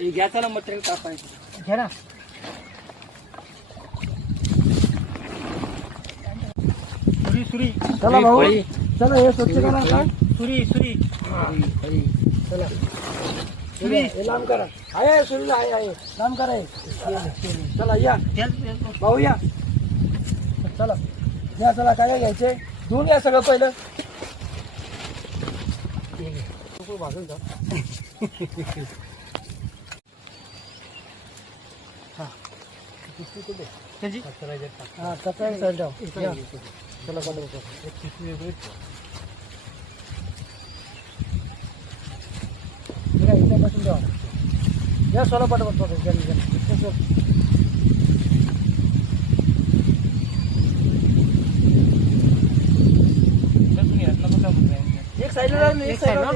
घ्यायचा ना मटेरियल कापायचं घ्या ना. सुरी चला भाऊ, चला हे स्वच्छ करा आता. सुरी चला सुरी हे लांब करा. आहे सुरीला आहे लांब करा हे. चला या भाऊ या. चला या, चला काय घ्यायचे धुवून घ्या सगळं पहिलं. भाजून जा. हा कचरा साईड ठेव. चला इथे बसून ठेवा. या सोला पटापट पकड. एक साईडला एक साईडला